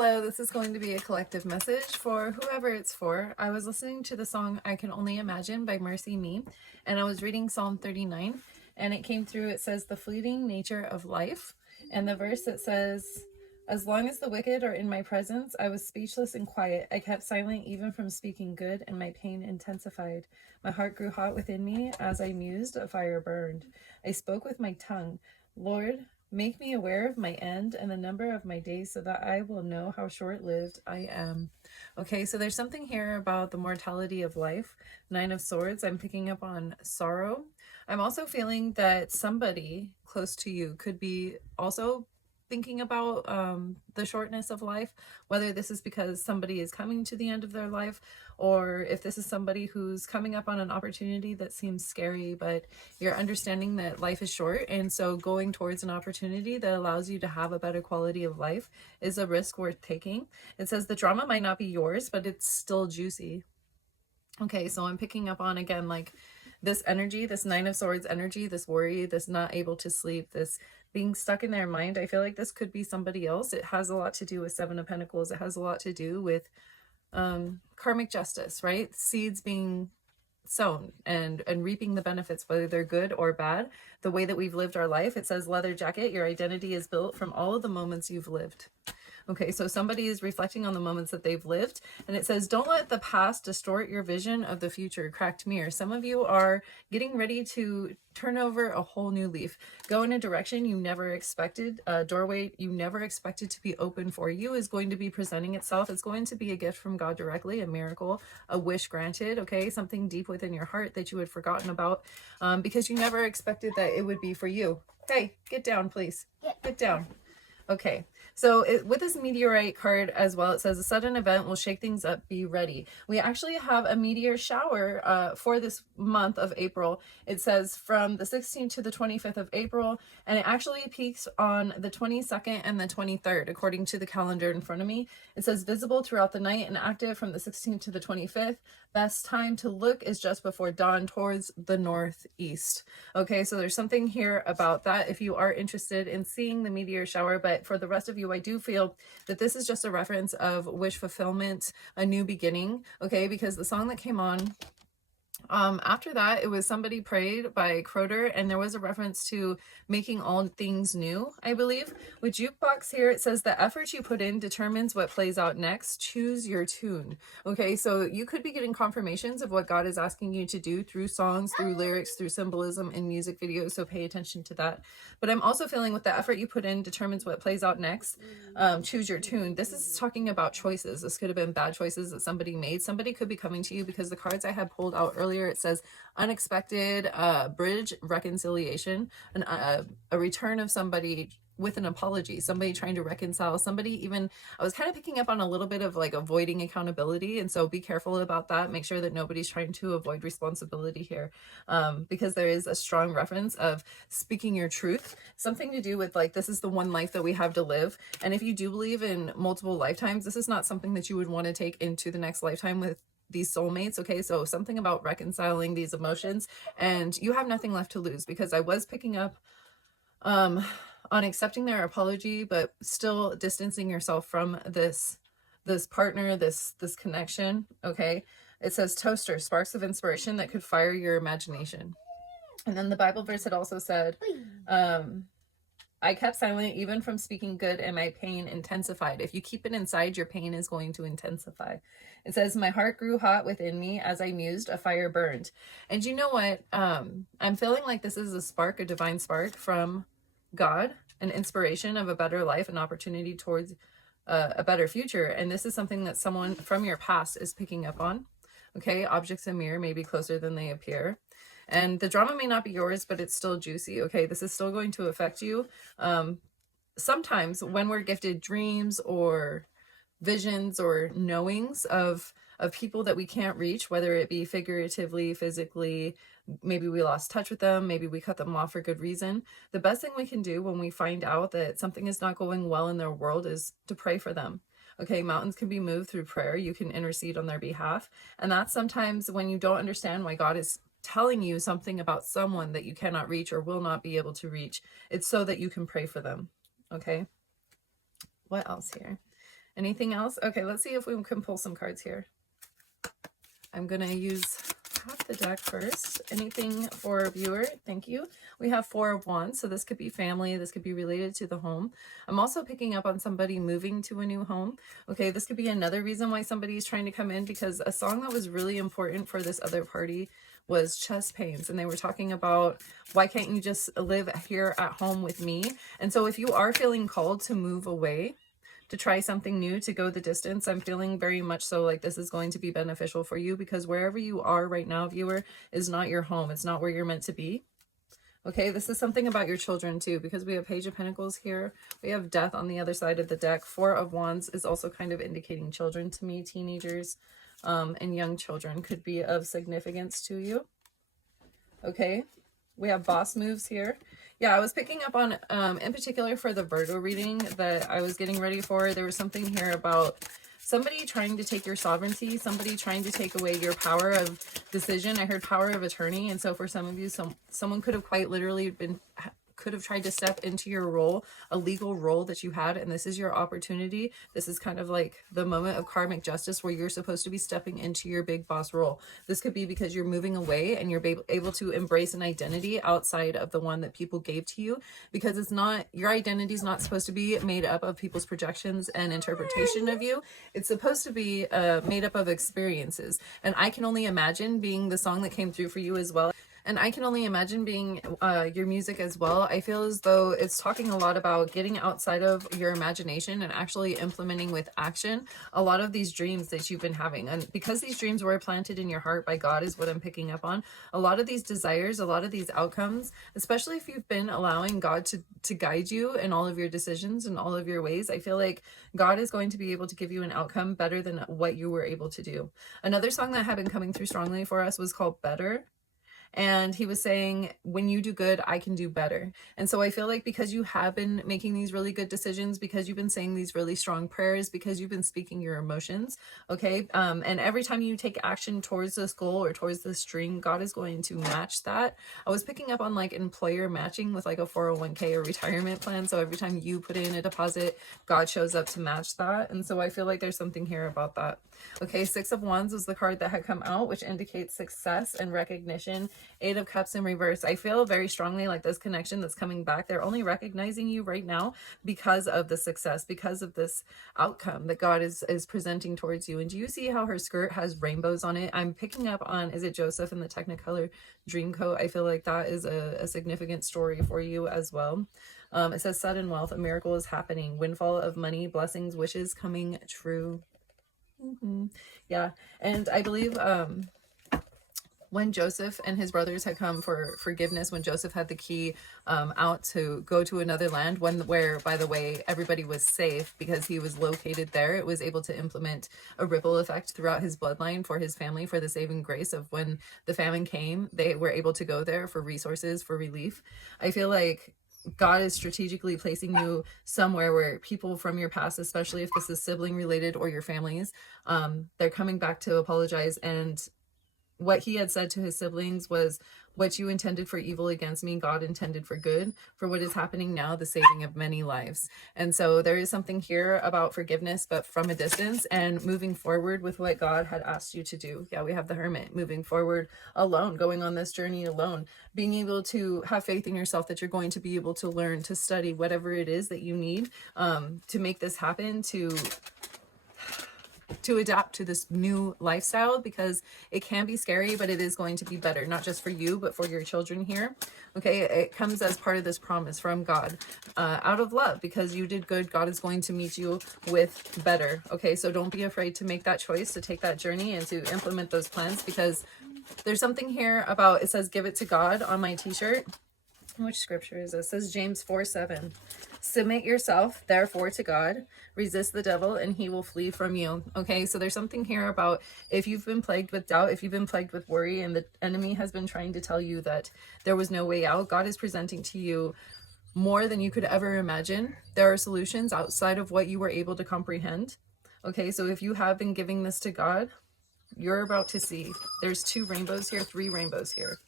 Hello, this is going to be a collective message for whoever it's for. I was listening to the song I Can Only Imagine by Mercy Me, and I was reading Psalm 39, and it came through. It says, the fleeting nature of life. And the verse that says, as long as the wicked are in my presence, I was speechless and quiet. I kept silent even from speaking good, and my pain intensified. My heart grew hot within me. As I mused, a fire burned. I spoke with my tongue. Lord, make me aware of my end and the number of my days so that I will know how short-lived I am. Okay, so there's something here about the mortality of life. Nine of Swords, I'm picking up on sorrow. I'm also feeling that somebody close to you could be also thinking about the shortness of life, whether this is because somebody is coming to the end of their life, or if this is somebody who's coming up on an opportunity that seems scary, but you're understanding that life is short, and so going towards an opportunity that allows you to have a better quality of life is a risk worth taking. It says the drama might not be yours, but it's still juicy. Okay, so I'm picking up on, again, like this energy, this Nine of Swords energy, this worry, this not able to sleep, this being stuck in their mind. I feel like this could be somebody else. It has a lot to do with Seven of Pentacles. It has a lot to do with karmic justice, right? Seeds being sown and reaping the benefits, whether they're good or bad. The way that we've lived our life, it says leather jacket, your identity is built from all of the moments you've lived. Okay, so somebody is reflecting on the moments that they've lived, and it says, don't let the past distort your vision of the future. Cracked mirror. Some of you are getting ready to turn over a whole new leaf, go in a direction you never expected. A doorway you never expected to be open for you is going to be presenting itself. It's going to be a gift from God directly, a miracle, a wish granted, okay? Something deep within your heart that you had forgotten about because you never expected that it would be for you. Hey, get down, please. Get down. Okay, so with this meteorite card as well, it says a sudden event will shake things up, be ready. We actually have a meteor shower for this month of April. It says from the 16th to the 25th of April, and it actually peaks on the 22nd and the 23rd, according to the calendar in front of me. It says visible throughout the night and active from the 16th to the 25th. Best time to look is just before dawn towards the northeast. Okay, so there's something here about that if you are interested in seeing the meteor shower. But for the rest of you, I do feel that this is just a reference of wish fulfillment, a new beginning, okay? Because the song that came on after that, it was Somebody Prayed by Croder, and there was a reference to making all things new, I believe. With Jukebox here, it says the effort you put in determines what plays out next. Choose your tune. Okay, so you could be getting confirmations of what God is asking you to do through songs, through lyrics, through symbolism in music videos, so pay attention to that. But I'm also feeling with the effort you put in determines what plays out next. Choose your tune. This is talking about choices. This could have been bad choices that somebody made. Somebody could be coming to you because the cards I had pulled out earlier, it says unexpected bridge reconciliation, a return of somebody with an apology, somebody trying to reconcile, somebody even, I was kind of picking up on a little bit of like avoiding accountability. And so be careful about that. Make sure that nobody's trying to avoid responsibility here because there is a strong reference of speaking your truth, something to do with like, this is the one life that we have to live. And if you do believe in multiple lifetimes, this is not something that you would want to take into the next lifetime with these soulmates. Okay, so something about reconciling these emotions, and you have nothing left to lose, because I was picking up on accepting their apology, but still distancing yourself from this partner, this connection. Okay, it says toaster, sparks of inspiration that could fire your imagination. And then the Bible verse had also said I kept silent even from speaking good, and my pain intensified. If you keep it inside, your pain is going to intensify. It says, my heart grew hot within me. As I mused, a fire burned. And you know what? I'm feeling like this is a spark, a divine spark from God, an inspiration of a better life, an opportunity towards a better future. And this is something that someone from your past is picking up on. Okay, objects in mirror may be closer than they appear. And the drama may not be yours, but it's still juicy. Okay, this is still going to affect you. Sometimes when we're gifted dreams or visions or knowings of people that we can't reach, whether it be figuratively, physically, maybe we lost touch with them, maybe we cut them off for good reason. The best thing we can do when we find out that something is not going well in their world is to pray for them. Okay, mountains can be moved through prayer. You can intercede on their behalf. And that's sometimes when you don't understand why God is telling you something about someone that you cannot reach or will not be able to reach. It's so that you can pray for them. Okay, what else here? Anything else? Okay, let's see if we can pull some cards here. I'm going to use half the deck first. Anything for a viewer? Thank you. We have 4 of Wands, so this could be family. This could be related to the home. I'm also picking up on somebody moving to a new home. Okay, this could be another reason why somebody is trying to come in, because a song that was really important for this other party was chest pains, and they were talking about, why can't you just live here at home with me? And so if you are feeling called to move away, to try something new, to go the distance, I'm feeling very much so like this is going to be beneficial for you, because wherever you are right now, viewer, is not your home. It's not where you're meant to be. Okay, this is something about your children too, because we have Page of Pentacles here. We have Death on the other side of the deck. 4 of Wands is also kind of indicating children to me. Teenagers and young children could be of significance to you. Okay, we have boss moves here. Yeah, I was picking up on, in particular for the Virgo reading that I was getting ready for, there was something here about somebody trying to take your sovereignty, somebody trying to take away your power of decision. I heard power of attorney. And so for some of you, someone could have quite literally could have tried to step into your role, a legal role that you had, and this is your opportunity. This is kind of like the moment of karmic justice where you're supposed to be stepping into your big boss role. This could be because you're moving away and you're able to embrace an identity outside of the one that people gave to you, because it's not, your identity is not supposed to be made up of people's projections and interpretation of you. It's supposed to be made up of experiences. And I Can Only Imagine being the song that came through for you as well. And I Can Only Imagine being your music as well. I feel as though it's talking a lot about getting outside of your imagination and actually implementing with action a lot of these dreams that you've been having. And because these dreams were planted in your heart by God is what I'm picking up on. A lot of these desires, a lot of these outcomes, especially if you've been allowing God to guide you in all of your decisions and all of your ways, I feel like God is going to be able to give you an outcome better than what you were able to do. Another song that had been coming through strongly for us was called Better. And he was saying, when you do good, I can do better. And so I feel like because you have been making these really good decisions, because you've been saying these really strong prayers, because you've been speaking your emotions, okay? And every time you take action towards this goal or towards this dream, God is going to match that. I was picking up on like employer matching with like a 401k or retirement plan. So every time you put in a deposit, God shows up to match that. And so I feel like there's something here about that. Okay, 6 of Wands was the card that had come out, which indicates success and recognition. 8 of Cups in reverse. I feel very strongly like this connection that's coming back, they're only recognizing you right now because of the success, because of this outcome that God is presenting towards you. And do you see how her skirt has rainbows on it? I'm picking up on, is it Joseph in the Technicolor Dreamcoat? I feel like that is a significant story for you as well. It says sudden wealth, a miracle is happening, windfall of money, blessings, wishes coming true. Yeah, and I believe when Joseph and his brothers had come for forgiveness, when Joseph had the key out to go to another land, where, by the way, everybody was safe because he was located there, it was able to implement a ripple effect throughout his bloodline for his family, for the saving grace of when the famine came, they were able to go there for resources, for relief. I feel like God is strategically placing you somewhere where people from your past, especially if this is sibling related or your families, they're coming back to apologize. And what he had said to his siblings was, what you intended for evil against me, God intended for good. For what is happening now, the saving of many lives. And so there is something here about forgiveness, but from a distance, and moving forward with what God had asked you to do. Yeah, we have the Hermit moving forward alone, going on this journey alone, being able to have faith in yourself that you're going to be able to learn, to study whatever it is that you need to make this happen, to adapt to this new lifestyle, because it can be scary, but it is going to be better, not just for you, but for your children here. Okay, it comes as part of this promise from God, out of love, because you did good. God is going to meet you with better. Okay, so don't be afraid to make that choice, to take that journey and to implement those plans, because there's something here about, it says, give it to God on my t-shirt. Which scripture is this? It says James 4:7. Submit yourself, therefore, to God. Resist the devil, and he will flee from you. Okay, so there's something here about if you've been plagued with doubt, if you've been plagued with worry, and the enemy has been trying to tell you that there was no way out, God is presenting to you more than you could ever imagine. There are solutions outside of what you were able to comprehend. Okay, so if you have been giving this to God, you're about to see. There's 2 rainbows here, 3 rainbows here.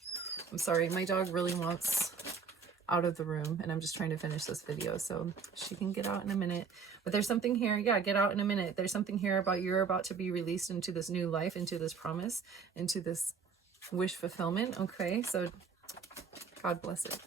I'm sorry, my dog really wants out of the room, and I'm just trying to finish this video so she can get out in a minute. But there's something here. Yeah, get out in a minute. There's something here about you're about to be released into this new life, into this promise, into this wish fulfillment. Okay, so God bless it.